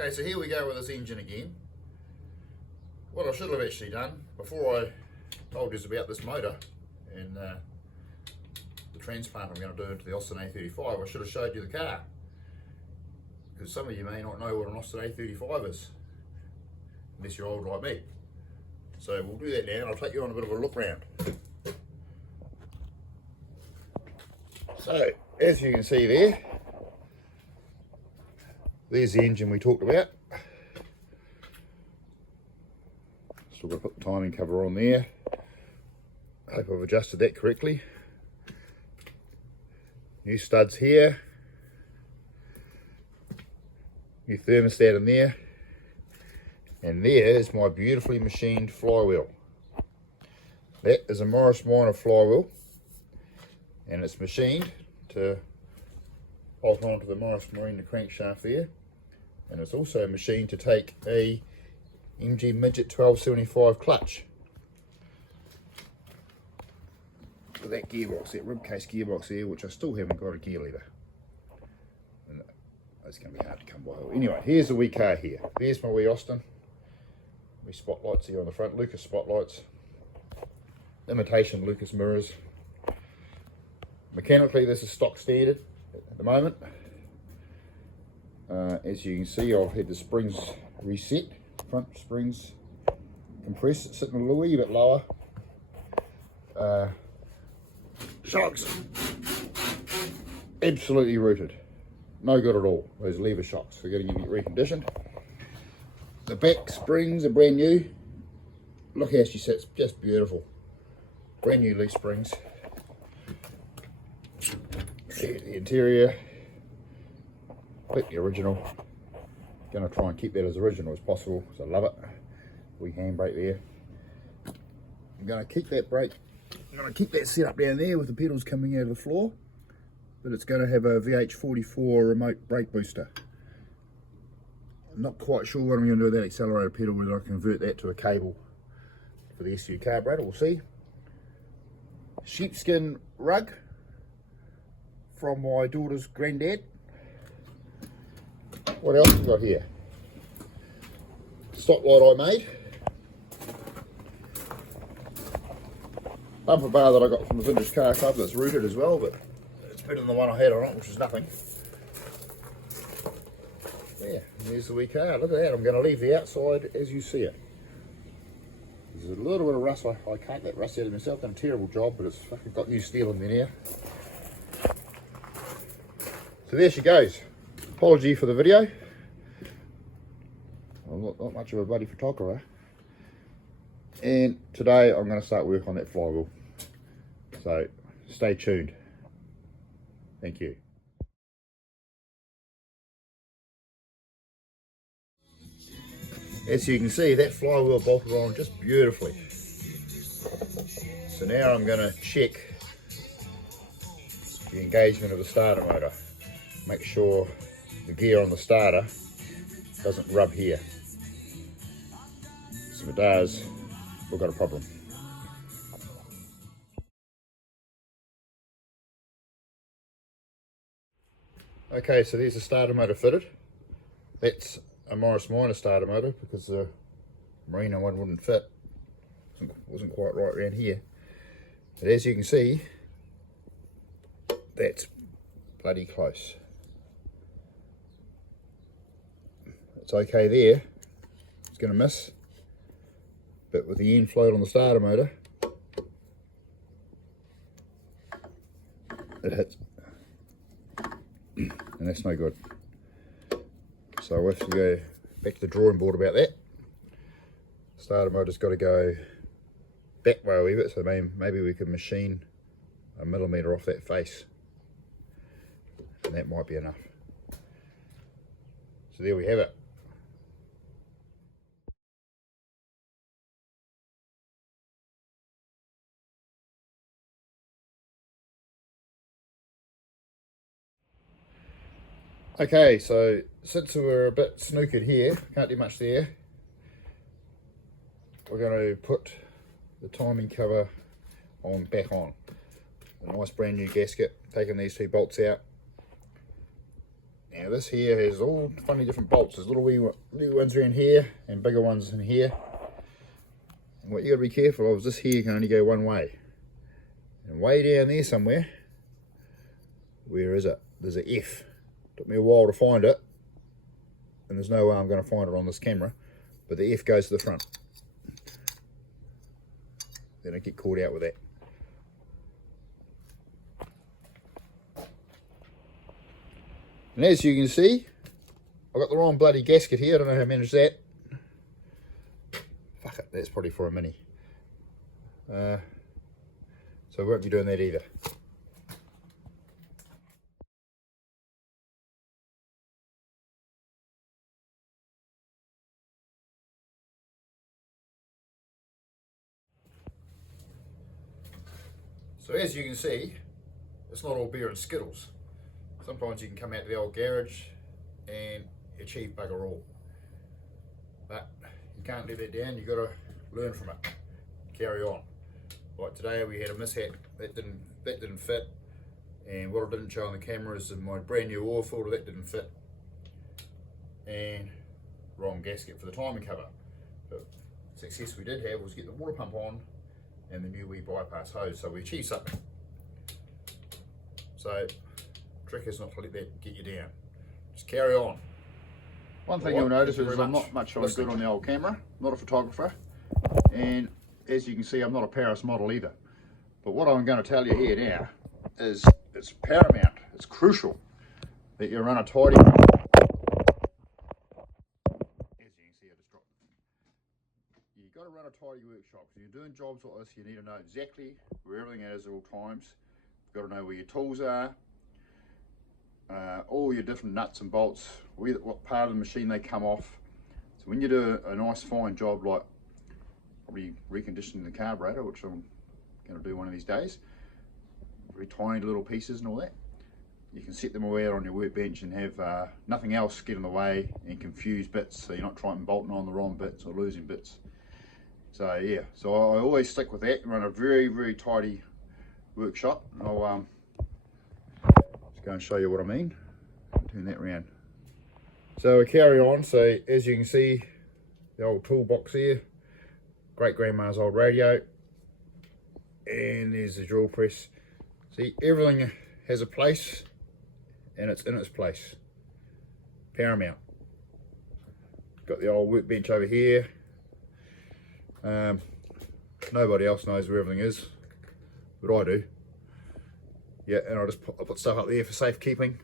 Okay, so here we go with this engine again. What I should have actually done before I told you about this motor and the transplant I'm going to do into the Austin A35, I should have showed you the car, because some of you may not know what an Austin A35 is unless you're old like me. So we'll do that now and I'll take you on a bit of a look round. So as you can see there, there's the engine we talked about. Still got to put the timing cover on there. Hope I've adjusted that correctly. New studs here. New thermostat in there. And there is my beautifully machined flywheel. That is a Morris Minor flywheel. And it's machined to bolt onto the Morris Marina crankshaft there. And it's also machined to take a MG Midget 1275 clutch. With that gearbox, that ribcase gearbox there, which I still haven't got a gear lever. And that's going to be hard to come by. Anyway, here's the wee car here. There's my wee Austin. Wee spotlights here on the front, Lucas spotlights. Imitation Lucas mirrors. Mechanically, this is stock standard at the moment. As you can see, I've had the springs reset. Front springs compressed, sitting a wee bit lower. Shocks, absolutely rooted. No good at all, those lever shocks. They're getting reconditioned. The back springs are brand new. Look how she sits, just beautiful. Brand new leaf springs. The interior, completely original. Going to try and keep that as original as possible, because I love it. Wee handbrake there. I'm going to keep that brake. I'm going to keep that set up down there with the pedals coming out of the floor, but it's going to have a VH44 remote brake booster. I'm not quite sure what I'm going to do with that accelerator pedal, whether I convert that to a cable for the SU carburetor. We'll see. Sheepskin rug from my daughter's granddad. What else we got here? Stoplight I made. Bumper bar that I got from the Vintage Car Club that's rooted as well, but it's better than the one I had on it, which is nothing. Yeah, there's the wee car. Look at that. I'm going to leave the outside as you see it. There's a little bit of rust. I can't get rust out of myself. Done a terrible job, but it's fucking got new steel in there now. So there she goes. Apology for the video. I'm not much of a bloody photographer. And today I'm going to start work on that flywheel. So stay tuned. Thank you. As you can see, that flywheel bolted on just beautifully. So now I'm going to check the engagement of the starter motor. Make sure the gear on the starter doesn't rub here. So if it does, we've got a problem. Okay, so there's the starter motor fitted. That's a Morris Minor starter motor because the Merino one wouldn't fit. Wasn't quite right around here. But as you can see, that's bloody close. It's okay there. It's going to miss. But with the end float on the starter motor, it hits. And that's no good. So we'll have to go back to the drawing board about that. Starter motor's got to go back way a wee bit, so maybe we could machine a millimetre off that face. And that might be enough. So there we have it. Okay, so since we're a bit snookered here, can't do much there, we're going to put the timing cover back on. A nice brand new gasket, taking these two bolts out Now this here has all funny different bolts. There's little wee ones around here and bigger ones in here. And what you got to be careful of is this here can only go one way. And way down there somewhere, where is it? There's a F. Took me a while to find it, and there's no way I'm going to find it on this camera, but the F goes to the front. Then I get caught out with that. And as you can see, I've got the wrong bloody gasket here. I don't know how to manage that. Fuck it, that's probably for a Mini. So we won't be doing that either. So as you can see, it's not all beer and skittles. Sometimes you can come out to the old garage and achieve bugger all. But you can't let that down, you've got to learn from it. Carry on. Like today we had a mishap, that didn't fit. And what I didn't show on the camera is my brand new oil filter, that didn't fit. And wrong gasket for the timing cover. The success we did have was get the water pump on and the new wee bypass hose, so we achieved something. So, trick is not to let that get you down. Just carry on. One thing you'll notice is I'm not much good on the old camera, not a photographer, and as you can see I'm not a Paris model either. But what I'm going to tell you here now is it's paramount, it's crucial that you run a tidy run. You've got to run a tidy workshop. When you're doing jobs like this, you need to know exactly where everything is at all times. You've got to know where your tools are, all your different nuts and bolts, what part of the machine they come off. So when you do a nice fine job like probably reconditioning the carburetor, which I'm going to do one of these days, very tiny little pieces and all that, you can set them away out on your workbench and have nothing else get in the way and confuse bits, so you're not trying bolting on the wrong bits or losing bits. So yeah, so I always stick with that and run a very tidy workshop. I'll just go and show you what I mean. Turn that around. So we carry on. So as you can see, the old toolbox here, great grandma's old radio, and there's the drill press. See, everything has a place and it's in its place. Paramount. Got the old workbench over here. Nobody else knows where everything is, but I do. Yeah, and I put stuff up there for safekeeping.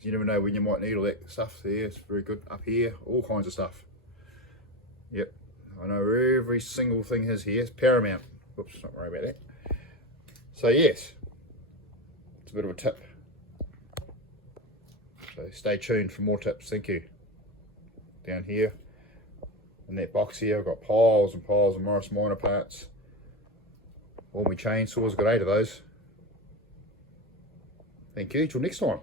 You never know when you might need all that stuff there. It's very good. Up here, all kinds of stuff. Yep, I know every single thing is here. It's paramount. Whoops, not worry about that. So yes, it's a bit of a tip. So stay tuned for more tips. Thank you. Down here in that box here, I've got piles and piles of Morris Minor parts. All my chainsaws, got 8 of those. Thank you, till next time.